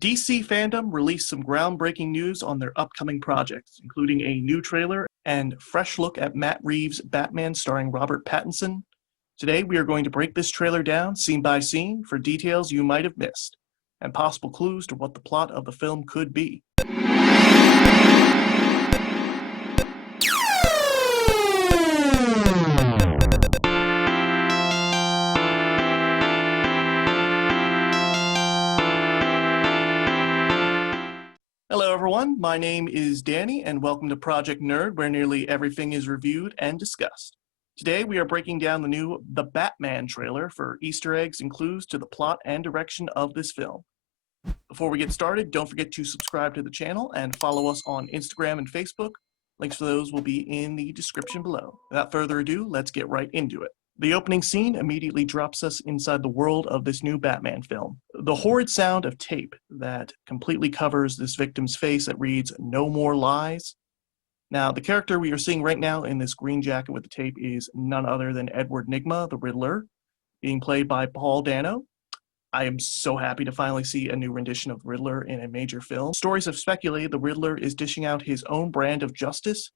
DC FanDome released some groundbreaking news on their upcoming projects, including a new trailer and fresh look at Matt Reeves' Batman starring Robert Pattinson. Today we are going to break this trailer down scene by scene for details you might have missed, and possible clues to what the plot of the film could be. Hello everyone, my name is Danny and welcome to Project Nerd, where nearly everything is reviewed and discussed. Today we are breaking down the new The Batman trailer for Easter eggs and clues to the plot and direction of this film. Before we get started, don't forget to subscribe to the channel and follow us on Instagram and Facebook. Links for those will be in the description below. Without further ado, let's get right into it. The opening scene immediately drops us inside the world of this new Batman film. The horrid sound of tape that completely covers this victim's face that reads, "No more lies." Now, the character we are seeing right now in this green jacket with the tape is none other than Edward Nygma, the Riddler, being played by Paul Dano. I am so happy to finally see a new rendition of the Riddler in a major film. Stories have speculated the Riddler is dishing out his own brand of justice,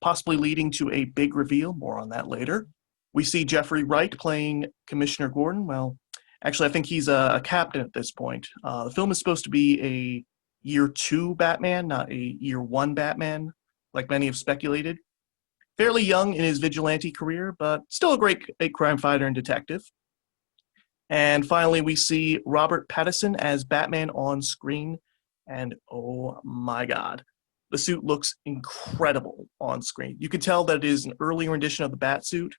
possibly leading to a big reveal, more on that later. We see Jeffrey Wright playing Commissioner Gordon. Well, actually, I think he's a captain at this point. The film is supposed to be a year 2 Batman, not a year 1 Batman, like many have speculated. Fairly young in his vigilante career, but still a great crime fighter and detective. And finally, we see Robert Pattinson as Batman on screen. And oh my God, the suit looks incredible on screen. You can tell that it is an early rendition of the Batsuit.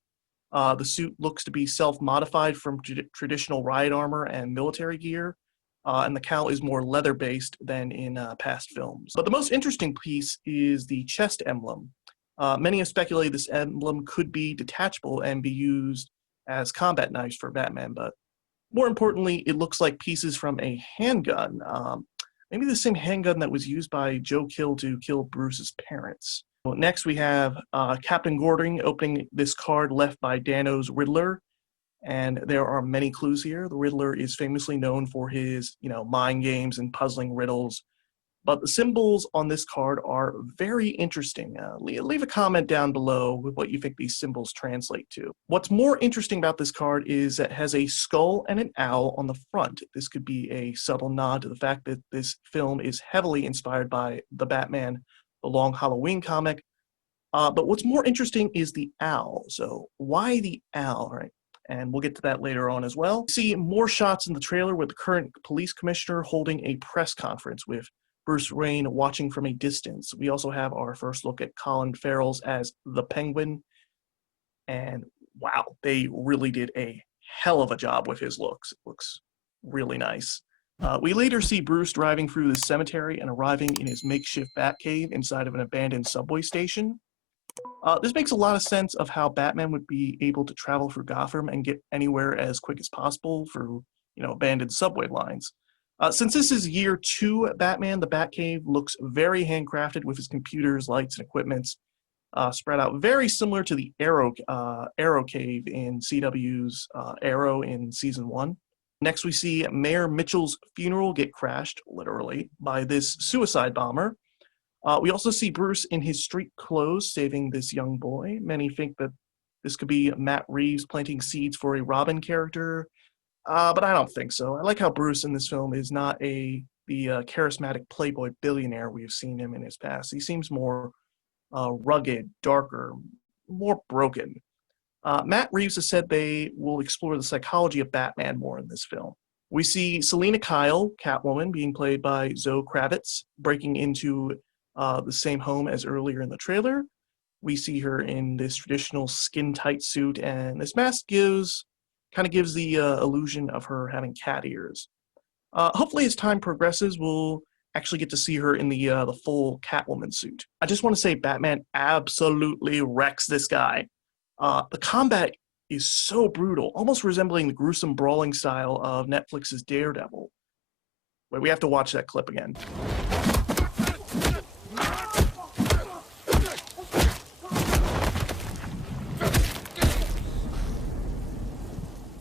The suit looks to be self-modified from traditional riot armor and military gear, and the cowl is more leather-based than in past films. But the most interesting piece is the chest emblem. Many have speculated this emblem could be detachable and be used as combat knives for Batman, but more importantly, it looks like pieces from a handgun, maybe the same handgun that was used by Joe Kill to kill Bruce's parents. Next, we have Captain Gordon opening this card left by Dano's Riddler, and there are many clues here. The Riddler is famously known for his, mind games and puzzling riddles, but the symbols on this card are very interesting. Leave a comment down below with what you think these symbols translate to. What's more interesting about this card is that it has a skull and an owl on the front. This could be a subtle nod to the fact that this film is heavily inspired by the Batman The Long Halloween comic. But what's more interesting is the owl. So why the owl, right? And we'll get to that later on as well. We see more shots in the trailer with the current police commissioner holding a press conference with Bruce Wayne watching from a distance. We also have our first look at Colin Farrell's as the Penguin. And wow, they really did a hell of a job with his looks. It looks really nice. We later see Bruce driving through the cemetery and arriving in his makeshift Batcave inside of an abandoned subway station. This makes a lot of sense of how Batman would be able to travel through Gotham and get anywhere as quick as possible through, abandoned subway lines. Since this is year 2 Batman, the Batcave looks very handcrafted with his computers, lights, and equipments spread out, very similar to the Arrow Cave in CW's Arrow in Season 1. Next, we see Mayor Mitchell's funeral get crashed, literally, by this suicide bomber. We also see Bruce in his street clothes saving this young boy. Many think that this could be Matt Reeves planting seeds for a Robin character, but I don't think so. I like how Bruce in this film is not the charismatic playboy billionaire we've seen him in his past. He seems more rugged, darker, more broken. Matt Reeves has said they will explore the psychology of Batman more in this film. We see Selina Kyle, Catwoman, being played by Zoe Kravitz, breaking into the same home as earlier in the trailer. We see her in this traditional skin-tight suit, and this mask kind of gives the illusion of her having cat ears. Hopefully, as time progresses, we'll actually get to see her in the full Catwoman suit. I just want to say Batman absolutely wrecks this guy. The combat is so brutal, almost resembling the gruesome brawling style of Netflix's Daredevil. Wait, we have to watch that clip again.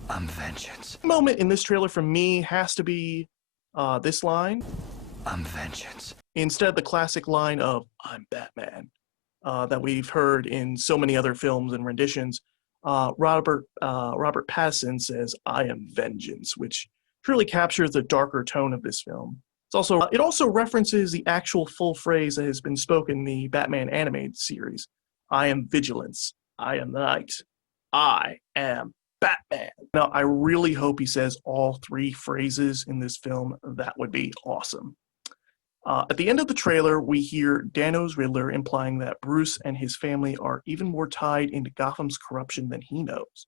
I'm vengeance. The moment in this trailer for me has to be This line, I'm vengeance. instead of the classic line of "I'm Batman" that we've heard in so many other films and renditions, Robert Pattinson says, "I am vengeance," which truly captures the darker tone of this film. It also references the actual full phrase that has been spoken in the Batman animated series: "I am vigilance. I am the night. I am Batman." Now, I really hope he says all three phrases in this film. That would be awesome. At the end of the trailer, we hear Dano's Riddler implying that Bruce and his family are even more tied into Gotham's corruption than he knows.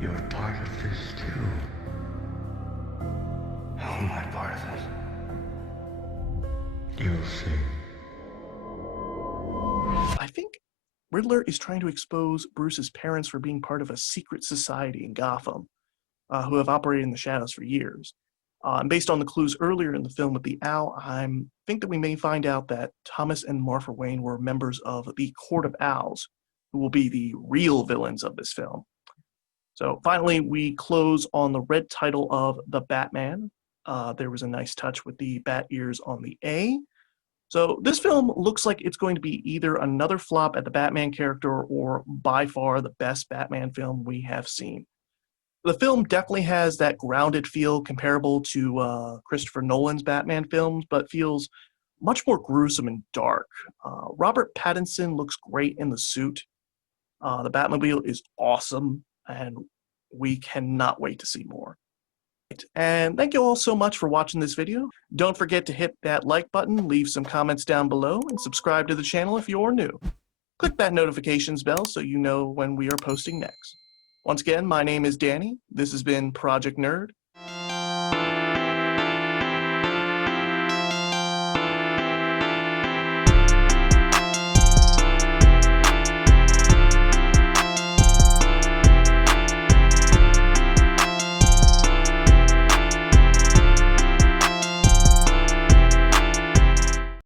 You're part of this too. How am I part of it? You'll see. I think Riddler is trying to expose Bruce's parents for being part of a secret society in Gotham, who have operated in the shadows for years. And based on the clues earlier in the film with the owl, I think that we may find out that Thomas and Martha Wayne were members of the Court of Owls, who will be the real villains of this film. So finally, we close on the red title of The Batman. There was a nice touch with the bat ears on the A. So this film looks like it's going to be either another flop at the Batman character or by far the best Batman film we have seen. The film definitely has that grounded feel comparable to Christopher Nolan's Batman films, but feels much more gruesome and dark. Robert Pattinson looks great in the suit. The Batmobile is awesome, and we cannot wait to see more. And thank you all so much for watching this video. Don't forget to hit that like button, leave some comments down below, and subscribe to the channel if you're new. Click that notifications bell so you know when we are posting next. Once again, my name is Danny. This has been Project Nerd,